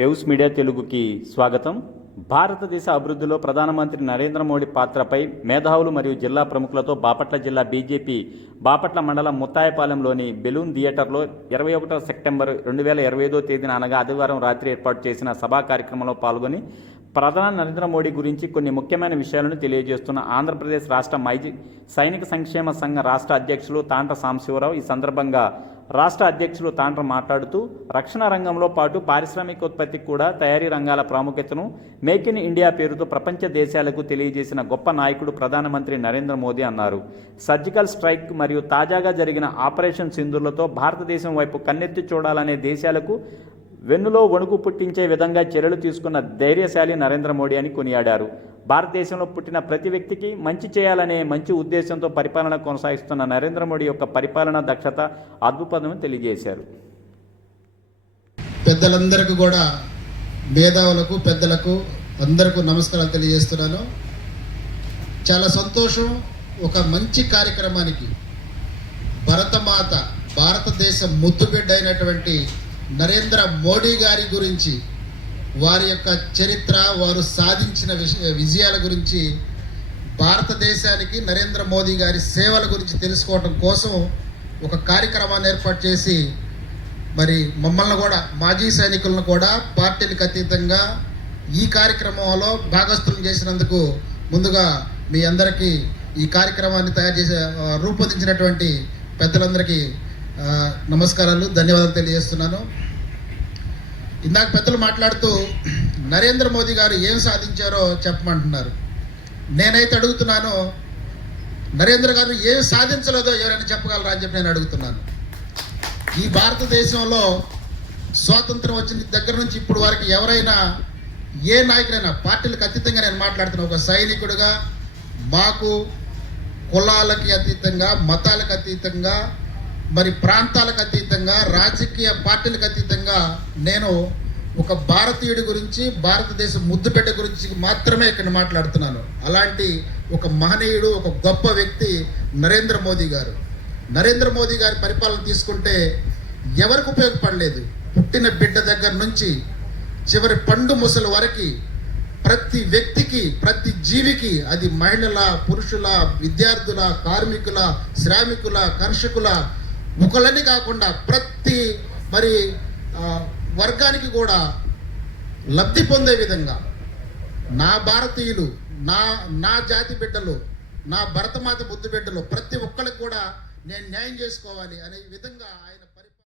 Waves media తెలుగుకి స్వాగతం. భారతదేశ అభివృద్ధిలో ప్రధానమంత్రి నరేంద్ర మోడీ పాత్రపై మేధావులు మరియు జిల్లా ప్రముఖులతో బాపట్ల జిల్లా బీజేపీ బాపట్ల మండలం ముత్తాయపాలెంలోని బెలూన్ థియేటర్లో 21 సెప్టెంబర్ 2025 తేదీన అనగా ఆదివారం రాత్రి ఏర్పాటు చేసిన సభా కార్యక్రమంలో పాల్గొని ప్రధాని నరేంద్ర మోడీ గురించి కొన్ని ముఖ్యమైన విషయాలను తెలియజేస్తున్న ఆంధ్రప్రదేశ్ రాష్ట్ర మాజీ సైనిక సంక్షేమ సంఘ రాష్ట్ర అధ్యక్షులు తాండ్ర సాంబశివరావు ఈ సందర్భంగా రాష్ట్ర అధ్యక్షులు తాండ్ర మాట్లాడుతూ రక్షణ రంగంలో పాటు పారిశ్రామికోత్పత్తికి కూడా తయారీ రంగాల ప్రాముఖ్యతను మేక్ ఇన్ ఇండియా పేరుతో ప్రపంచ దేశాలకు తెలియజేసిన గొప్ప నాయకుడు ప్రధానమంత్రి నరేంద్ర మోదీ అన్నారు. సర్జికల్ స్ట్రైక్ మరియు తాజాగా జరిగిన ఆపరేషన్ సింధూర్లతో భారతదేశం వైపు కన్నెత్తి చూడాలనే దేశాలకు వెన్నులో వణుకు పుట్టించే విధంగా చర్యలు తీసుకున్న ధైర్యశాలి నరేంద్ర మోడీ అని కొనియాడారు. భారతదేశంలో పుట్టిన ప్రతి వ్యక్తికి మంచి చేయాలనే మంచి ఉద్దేశంతో పరిపాలన కొనసాగిస్తున్న నరేంద్ర మోడీ యొక్క పరిపాలనా దక్షత అద్భుతమని తెలియజేశారు. పెద్దలందరికీ కూడా మేధావులకు పెద్దలకు అందరికీ నమస్కారాలు తెలియజేస్తున్నాను. చాలా సంతోషం. ఒక మంచి కార్యక్రమానికి భరతమాత భారతదేశ ముద్దుబిడ్డ అయినటువంటి నరేంద్ర మోడీ గారి గురించి, వారి యొక్క చరిత్ర, వారు సాధించిన విజయాల గురించి, భారతదేశానికి నరేంద్ర మోదీ గారి సేవల గురించి తెలుసుకోవడం కోసం ఒక కార్యక్రమాన్ని ఏర్పాటు చేసి మరి మమ్మల్ని కూడా మాజీ సైనికులను కూడా పార్టీలకు అతీతంగా ఈ కార్యక్రమంలో భాగస్థులను చేసినందుకు ముందుగా మీ అందరికీ ఈ కార్యక్రమాన్ని తయారు చేసే రూపొందించినటువంటి పెద్దలందరికీ నమస్కారాలు, ధన్యవాదాలు తెలియజేస్తున్నాను. ఇందాక పెద్దలు మాట్లాడుతూ నరేంద్ర మోదీ గారు ఏం సాధించారో చెప్పమంటున్నారు. నేనైతే అడుగుతున్నాను, నరేంద్ర గారు ఏం సాధించలేదో ఎవరైనా చెప్పగలరా అని చెప్పి నేను అడుగుతున్నాను. ఈ భారతదేశంలో స్వాతంత్రం వచ్చిన దగ్గర నుంచి ఇప్పుడు వరకు ఎవరైనా ఏ నాయకుడైనా, పార్టీలకు అతీతంగా నేను మాట్లాడుతున్నా, ఒక సైనికుడిగా మాకు కులాలకి అతీతంగా, మతాలకు అతీతంగా, మరి ప్రాంతాలకు అతీతంగా, రాజకీయ పార్టీలకు అతీతంగా నేను ఒక భారతీయుడి గురించి, భారతదేశ ముద్దుబిడ్డ గురించి మాత్రమే ఇక్కడ మాట్లాడుతున్నాను. అలాంటి ఒక మహనీయుడు, ఒక గొప్ప వ్యక్తి నరేంద్ర మోదీ గారు. నరేంద్ర మోదీ గారి పరిపాలన తీసుకుంటే ఎవరికి ఉపయోగపడలేదు. పుట్టిన బిడ్డ దగ్గర నుంచి చివరి పండు ముసలి వరకు ప్రతి వ్యక్తికి, ప్రతి జీవికి, అది మహిళల, పురుషుల, విద్యార్థుల, కార్మికుల, శ్రామికుల, కర్షకుల, ఒకళ్ళని కాకుండా ప్రతి మరి వర్గానికి కూడా లబ్ధి పొందే విధంగా నా భారతీయులు, నా జాతి బిడ్డలు, నా భరతమాత బుద్ధి బిడ్డలు ప్రతి ఒక్కరికి కూడా నేను న్యాయం చేసుకోవాలి అనే విధంగా ఆయన